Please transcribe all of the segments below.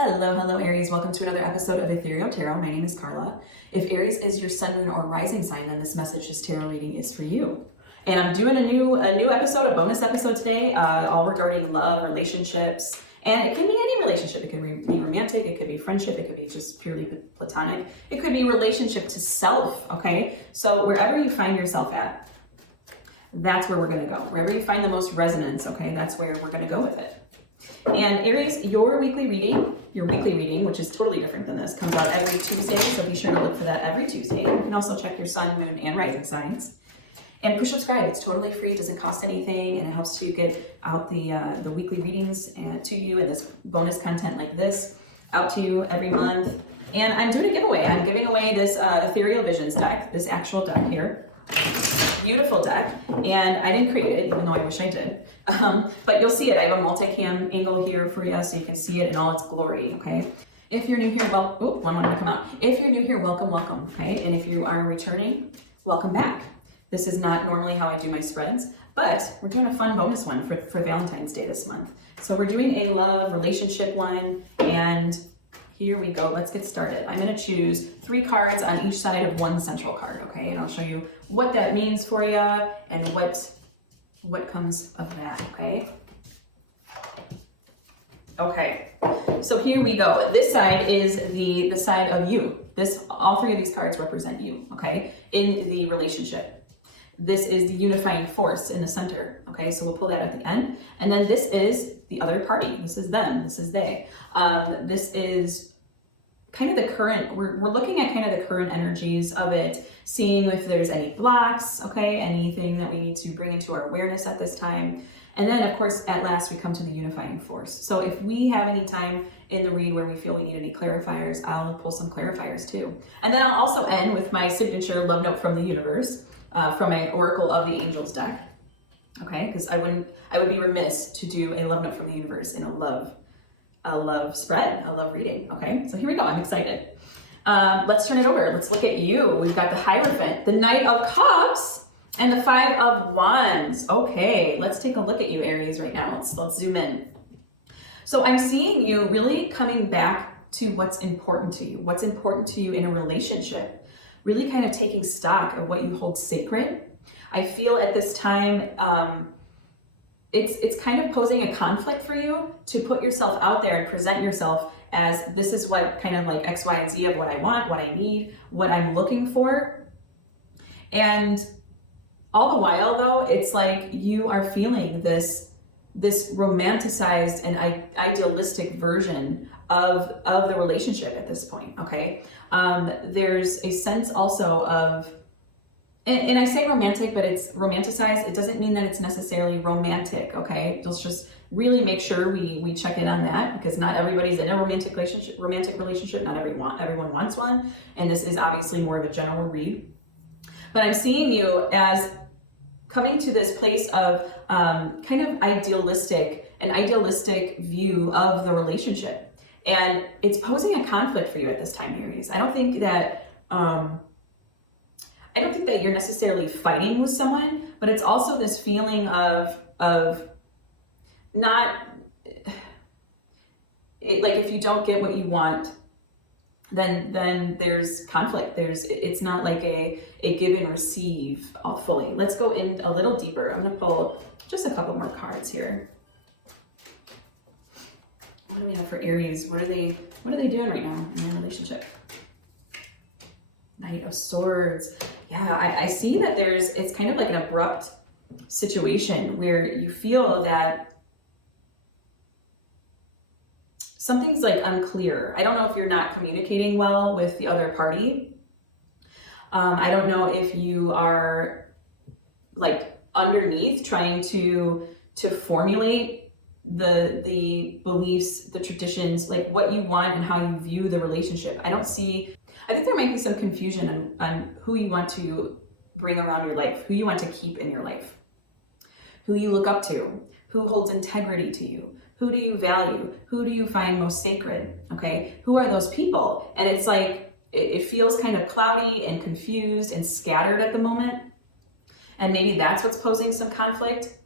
Hello, Aries. Welcome to another episode of Ethereal Tarot. My name is Carla. If Aries is your sun, moon, or rising sign, then this message, this tarot reading is for you. And I'm doing a new episode, a bonus episode today, all regarding love, relationships, and it can be any relationship. It can be romantic, it could be friendship, it could be just purely platonic. It could be relationship to self, okay? So wherever you find yourself at, that's where we're gonna go. Wherever you find the most resonance, okay, that's where we're gonna go with it. And Aries, your weekly reading, which is totally different than this, comes out every Tuesday, so be sure to look for that every Tuesday. You can also check your sun, moon, and rising signs. And push subscribe, it's totally free, it doesn't cost anything, and it helps you get out the weekly readings to you, and this bonus content like this out to you every month. And I'm doing a giveaway. I'm giving away this Ethereal Visions deck, this actual deck here. Beautiful deck, and I didn't create it, even though I wish I did. But you'll see it. I have a multi-cam angle here for you, so you can see it in all its glory, okay? If you're new here, well, one wanted to come out. If you're new here, welcome, okay? And if you are returning, welcome back. This is not normally how I do my spreads, but we're doing a fun bonus one for Valentine's Day this month. So we're doing a love relationship one, and here we go. Let's get started. I'm going to choose 3 cards on each side of one central card, okay? And I'll show you what that means for you and what comes of that, okay? Okay, so here we go. This side is the side of you. All 3 of these cards represent you, okay, in the relationship. This is the unifying force in the center, okay? So we'll pull that at the end. And then this is the other party. This is them, this is they. This is kind of the current, we're looking at kind of the current energies of it, seeing if there's any blocks, okay, anything that we need to bring into our awareness at this time. And then, of course, at last, we come to the unifying force. So if we have any time in the read where we feel we need any clarifiers, I'll pull some clarifiers too. And then I'll also end with my signature love note from the universe, from my Oracle of the Angels deck, okay, because I would be remiss to do a love note from the universe in a love spread, a love reading, okay? So here we go, I'm excited. Let's turn it over, let's look at you. We've got the Hierophant, the Knight of Cups, and the 5 of Wands. Okay, let's take a look at you, Aries, right now. Let's zoom in. So I'm seeing you really coming back to what's important to you in a relationship, really kind of taking stock of what you hold sacred. I feel at this time, it's kind of posing a conflict for you to put yourself out there and present yourself as this is what kind of like X, Y, and Z of what I want, what I need, what I'm looking for. And all the while though, it's like you are feeling this romanticized and idealistic version of the relationship at this point, okay? There's a sense also of, and I say romantic, but it's romanticized. It doesn't mean that it's necessarily romantic, okay? Let's just really make sure we check in on that, because not everybody's in a romantic relationship. Not everyone wants one. And this is obviously more of a general read. But I'm seeing you as coming to this place of kind of idealistic view of the relationship. And it's posing a conflict for you at this time, Aries. I don't think that you're necessarily fighting with someone, but it's also this feeling of not, like if you don't get what you want, then there's conflict. It's not like a give and receive fully. Let's go in a little deeper. I'm gonna pull just a couple more cards here. What do we have for Aries? What are they doing right now in their relationship? Knight of Swords. Yeah, I see that it's kind of like an abrupt situation where you feel that something's like unclear. I don't know if you're not communicating well with the other party. I don't know if you are like underneath trying to formulate the beliefs, the traditions, like what you want and how you view the relationship. I think there might be some confusion on who you want to bring around your life, who you want to keep in your life, who you look up to, who holds integrity to you, who do you value, who do you find most sacred, okay? Who are those people? And it's like, it feels kind of cloudy and confused and scattered at the moment. And maybe that's what's posing some conflict.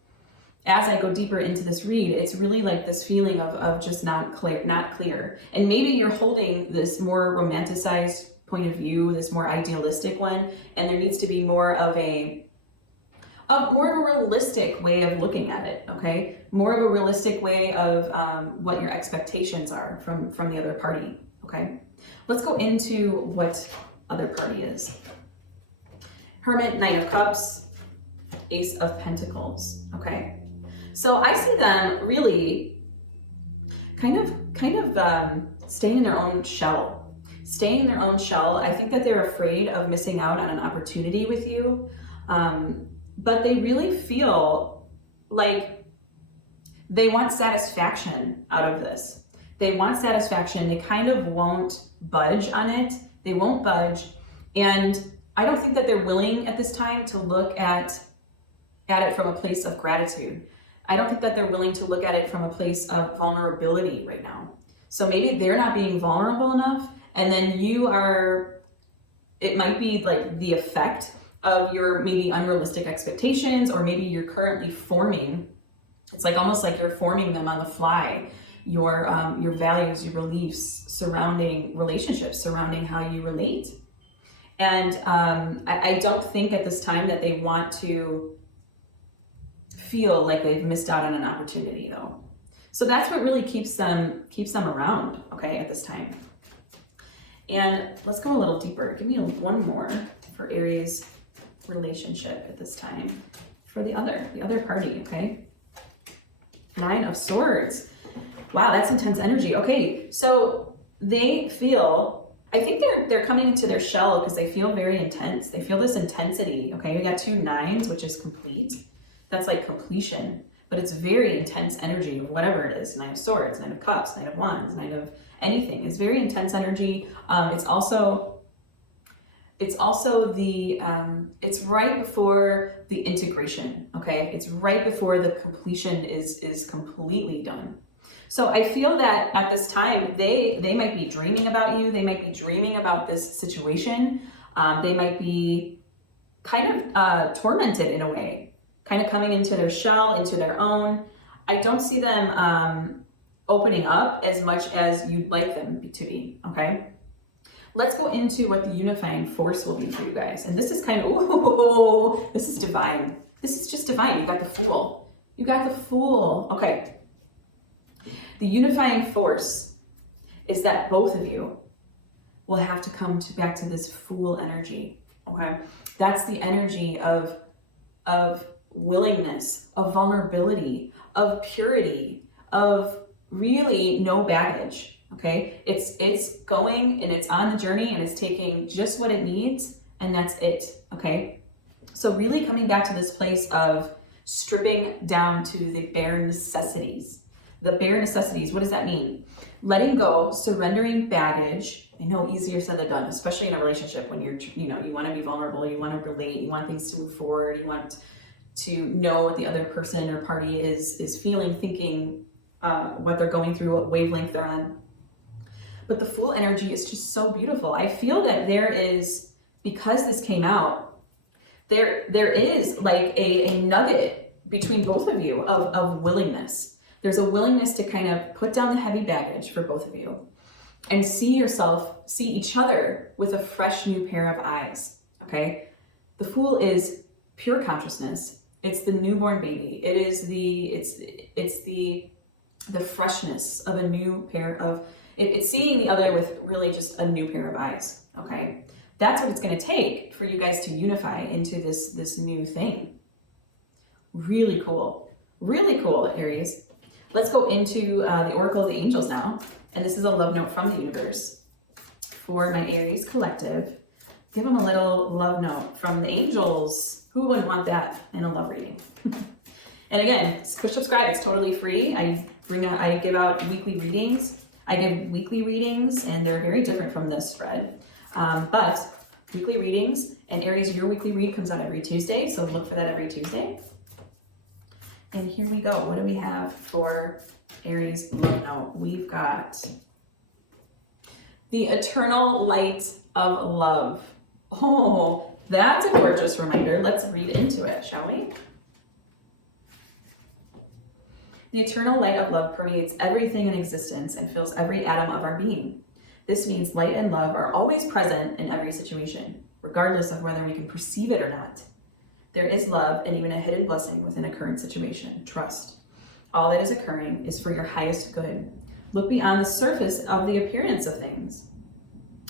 as I go deeper into this read, it's really like this feeling of just not clear. And maybe you're holding this more romanticized point of view, this more idealistic one, and there needs to be more of a realistic way of looking at it, okay? More of a realistic way of what your expectations are from the other party, okay? Let's go into what other party is. Hermit, Knight of Cups, Ace of Pentacles, okay? So I see them really kind of staying in their own shell. Staying in their own shell. I think that they're afraid of missing out on an opportunity with you. But they really feel like they want satisfaction out of this. They want satisfaction. They kind of won't budge on it. They won't budge. And I don't think that they're willing at this time to look at it from a place of gratitude. I don't think that they're willing to look at it from a place of vulnerability right now. So maybe they're not being vulnerable enough, and then you are, it might be like the effect of your maybe unrealistic expectations, or maybe you're currently forming, it's like almost like you're forming them on the fly, your values, your beliefs surrounding relationships, surrounding how you relate. And I don't think at this time that they want to feel like they've missed out on an opportunity though. So that's what really keeps them around, okay, at this time. And let's go a little deeper. Give me one more for Aries relationship at this time for the other party, okay? Nine of Swords. Wow, that's intense energy. Okay, so they feel, I think they're coming into their shell because they feel very intense. They feel this intensity, okay? We got 2 nines, which is complete. That's like completion, but it's very intense energy of whatever it is. Nine of Swords, Nine of Cups, Nine of Wands, Nine of anything. It's very intense energy. It's also the, it's right before the integration, okay? It's right before the completion is completely done. So I feel that at this time, they might be dreaming about you. They might be dreaming about this situation. They might be kind of tormented in a way, kind of coming into their shell, into their own. I don't see them opening up as much as you'd like them to be, okay? Let's go into what the unifying force will be for you guys. And this is kind of, ooh, this is divine. This is just divine. You got the Fool. You got the Fool. Okay. The unifying force is that both of you will have to come back to this Fool energy, okay? That's the energy of willingness, of vulnerability, of purity, of really no baggage. Okay, it's going and it's on the journey and it's taking just what it needs, and that's it. Okay, so really coming back to this place of stripping down to the bare necessities. The bare necessities, what does that mean? Letting go, surrendering baggage. I know, easier said than done, especially in a relationship when you want to be vulnerable, you want to relate, you want things to move forward, you want to know what the other person or party is feeling, thinking, what they're going through, what wavelength they're on. But the Fool energy is just so beautiful. I feel that there is, because this came out, there is like a nugget between both of you of willingness. There's a willingness to kind of put down the heavy baggage for both of you and see each other with a fresh new pair of eyes, okay? The Fool is pure consciousness. It's the newborn baby. It is the freshness of a new pair of, it's seeing the other with really just a new pair of eyes, okay? That's what it's gonna take for you guys to unify into this new thing. Really cool, Aries. Let's go into the Oracle of the Angels now. And this is a love note from the universe for my Aries collective. Give them a little love note from the angels. Who wouldn't want that in a love reading? And again, push subscribe, it's totally free. I give out weekly readings. I give weekly readings, and they're very different from this spread. But weekly readings, and Aries, your weekly read comes out every Tuesday, so look for that every Tuesday. And here we go. What do we have for Aries love note? We've got the eternal light of love. Oh, that's a gorgeous reminder. Let's read into it, shall we? The eternal light of love permeates everything in existence and fills every atom of our being. This means light and love are always present in every situation, regardless of whether we can perceive it or not. There is love and even a hidden blessing within a current situation. Trust. All that is occurring is for your highest good. Look beyond the surface of the appearance of things.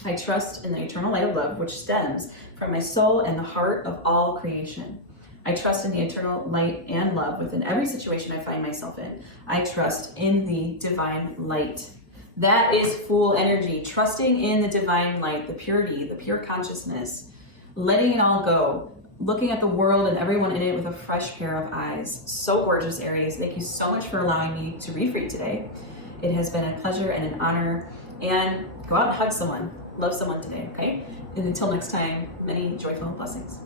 I trust in the eternal light of love, which stems from my soul and the heart of all creation. I trust in the eternal light and love within every situation I find myself in. I trust in the divine light. That is Fool energy, trusting in the divine light, the purity, the pure consciousness, letting it all go, looking at the world and everyone in it with a fresh pair of eyes. So gorgeous, Aries. Thank you so much for allowing me to read for you today. It has been a pleasure and an honor. And go out and hug someone. Love someone today, okay? And until next time, many joyful blessings.